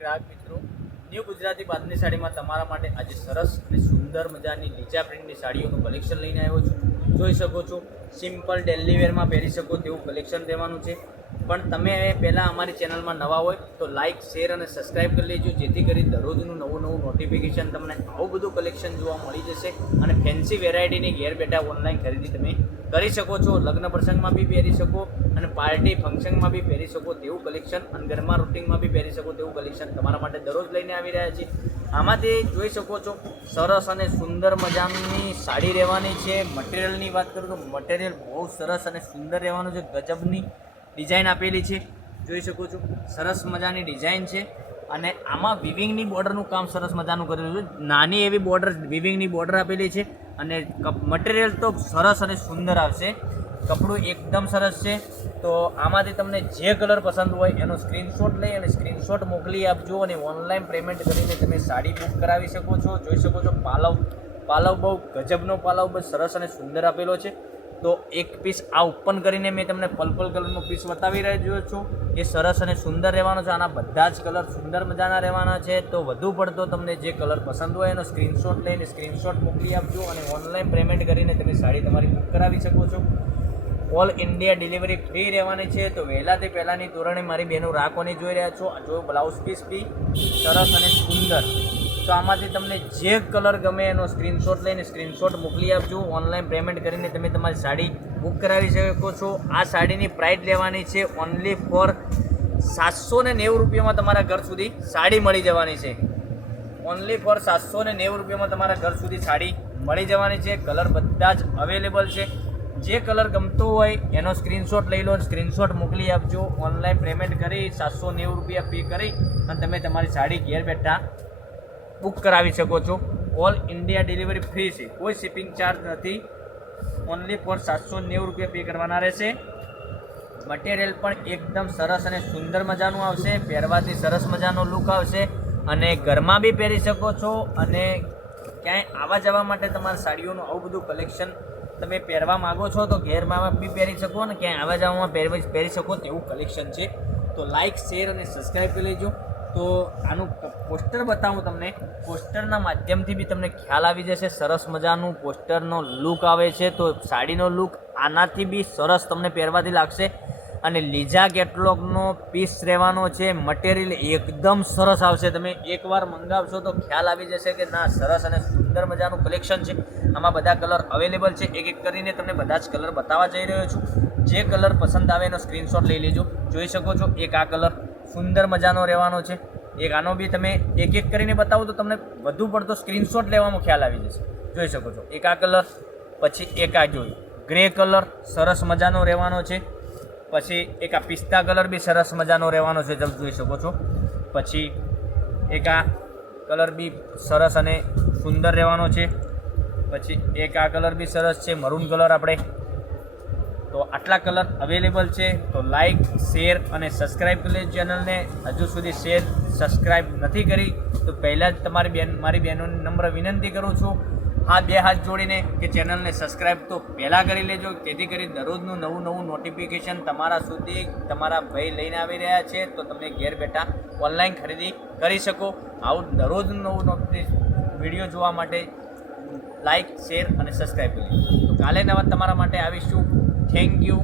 ગ્રાહક મિત્રો, ન્યૂ ગુજરાતી બાંધણી સાડીમાં તમારા માટે આજે સરસ અને સુંદર મજાની લીચા પ્રિન્ટની સાડીઓનું કલેક્શન લઈને આવ્યો છું. જોઈ શકો છો, સિમ્પલ ડેલી વેરમાં પહેરી શકો તેવું કલેક્શન રહેવાનું છે. પણ તમે પહેલાં અમારી ચેનલમાં નવા હોય તો લાઇક, શેર અને સબસ્ક્રાઈબ કરી લેજો, જેથી કરી દરરોજનું નવું નોટિફિકેશન તમને આવું બધું કલેક્શન જોવા મળી જશે અને ફેન્સી વેરાયટીની ઘેર બેઠા ઓનલાઈન ખરીદી તમે કરી શકો છો. લગ્ન પ્રસંગમાં બી પહેરી શકો અને પાર્ટી ફંક્શનમાં બી પહેરી શકો તેવું કલેક્શન અને ઘરમાં રૂટિંગમાં બી પહેરી શકો તેવું કલેક્શન તમારા માટે દરરોજ લઈને આવી રહ્યા છીએ. આમાંથી જોઈ શકો છો સરસ અને સુંદર મજાની સાડી રહેવાની છે. મટીરિયલની વાત કરું તો મટીરિયલ બહુ સરસ અને સુંદર રહેવાનું છે. ગજબની ડિઝાઇન આપેલી છે, જોઈ શકો છો. સરસ મજાની ડિઝાઇન છે અને આમાં વિવિંગની બોર્ડરનું કામ સરસ મજાનું કરેલું છે. નાની એવી બોર્ડર, વિવિંગની બોર્ડર આપેલી છે અને મટીરિયલ તો સરસ અને સુંદર આવશે. કપડું એકદમ સરસ છે. તો આમાંથી તમને જે કલર પસંદ હોય એનો સ્ક્રીનશોટ લઈ અને સ્ક્રીનશોટ મોકલી આપજો અને ઓનલાઈન પેમેન્ટ કરીને તમે સાડી બુક કરાવી શકો છો. જોઈ શકો છો પાલવ બહુ ગજબનો પાલવ બહુ સરસ અને સુંદર આપેલો છે. તો એક પીસ આ ઓપન કરીને મેં તમને પર્પલ કલરનો પીસ બતાવી રહ્યો છું. એ સરસ અને સુંદર રહેવાનો છે. આના બધા જ કલર સુંદર મજાના રહેવાના છે. તો વધુ પડતો તમને જે કલર પસંદ હોય એનો સ્ક્રીનશોટ લઈને સ્ક્રીનશોટ મોકલી આપજો અને ઓનલાઈન પેમેન્ટ કરીને તમે સાડી તમારી બુક કરાવી શકો છો. ઓલ ઇન્ડિયા ડિલિવરી ફ્રી રહેવાની છે. તો વહેલાથી પહેલાંની ધોરણે મારી બહેનો રાખવાની જોઈ રહ્યા છો. જો બ્લાઉઝ પીસ બી સરસ અને સુંદર. તો આમાંથી તમને જે કલર ગમે એનો સ્ક્રીનશોટ લઈને સ્ક્રીનશોટ મોકલી આપજો. ઓનલાઈન પેમેન્ટ કરીને તમે તમારી સાડી બુક કરાવી શકો છો. આ સાડીની પ્રાઇસ લેવાની છે ઓનલી ફોર 790 રૂપિયામાં તમારા ઘર સુધી સાડી મળી જવાની છે. ઓનલી ફોર 790 રૂપિયામાં તમારા ઘર સુધી સાડી મળી જવાની છે. કલર બધા જ અવેલેબલ છે. જે કલર ગમતો હોય એનો સ્ક્રીનશોટ લઈ લો, સ્ક્રીનશોટ મોકલી આપજો. ઓનલાઈન પેમેન્ટ કરી 790 રૂપિયા પે કરી અને તમે તમારી સાડી ઘેર બેઠા બુક કરાવી શકો છો. ઓલ ઇન્ડિયા ડિલિવરી ફ્રી છે, કોઈ શિપિંગ ચાર્જ નથી. ઓનલી ફોર 790 રૂપિયા પે કરવાના રહેશે. મટીરિયલ પણ એકદમ સરસ અને સુંદર મજાનું આવશે. પહેરવાથી સરસ મજાનો લુક આવશે અને ઘરમાં બી પહેરી શકો છો અને ક્યાંય આવવા જવા માટે તમારા સાડીઓનું આવું બધું કલેક્શન તમે પહેરવા માગો છો તો ઘેરમાં બી પહેરી શકો અને ક્યાંય આવવા જવામાં પહેરી શકો તેવું કલેક્શન છે. તો લાઇક, શેર અને સબસ્ક્રાઈબ કરી લેજો. તો આનું પોસ્ટર બતાવું તમને. પોસ્ટરના માધ્યમથી બી તમને ખ્યાલ આવી જશે. સરસ મજાનું પોસ્ટરનો લુક આવે છે. તો સાડીનો લુક આનાથી બી સરસ તમને પહેરવાથી લાગશે અને લીજા કેટલોગનો પીસ રહેવાનો છે. મટીરિયલ એકદમ સરસ આવશે. તમે એકવાર મંગાવશો તો ખ્યાલ આવી જશે કે ના, સરસ અને સુંદર મજાનું કલેક્શન છે. આમાં બધા કલર અવેલેબલ છે. એક એક કરીને તમને બધા જ કલર બતાવવા જઈ રહ્યો છું. જે કલર પસંદ આવે એનો સ્ક્રીનશોટ લઈ લેજો. જોઈ શકો છો, એક આ કલર સુંદર મજાનો રહેવાનો છે. એક આનો બી તમે એક એક કરીને બતાવું તો તમને વધુ પડતો સ્ક્રીનશોટ લેવામાં ખ્યાલ આવી જશે. જોઈ શકો છો, એક આ કલર, પછી એક આ જોઈ ગ્રે કલર સરસ મજાનો રહેવાનો છે. પછી એક આ પિસ્તા કલર બી સરસ મજાનો રહેવાનો છે, તમે જોઈ શકો છો. પછી એક આ કલર બી સરસ અને સુંદર રહેવાનો છે. પછી એક આ કલર બી સરસ છે, મરૂન કલર. આપણે તો આટલા કલર અવેલેબલ છે. તો લાઇક, શેર અને સબસ્ક્રાઈબ કરી લેજો ચેનલને. હજુ સુધી શેર સબસ્ક્રાઈબ નથી કરી તો પહેલાં જ મારી બહેનોને નમ્ર વિનંતી કરું છું, હા, બે હાથ જોડીને કે ચેનલને સબસ્ક્રાઈબ તો પહેલાં કરી લેજો, જેથી કરી દરરોજનું નવું નોટિફિકેશન તમારા સુધી તમારા ભાઈ લઈને આવી રહ્યા છે તો તમે ઘેર બેઠા ઓનલાઈન ખરીદી કરી શકો. આવું દરરોજનું નવું વિડીયો જોવા માટે લાઇક, શેર અને સબસ્ક્રાઈબ કરી. તો કાલે નવા તમારા માટે આવીશું. Thank you.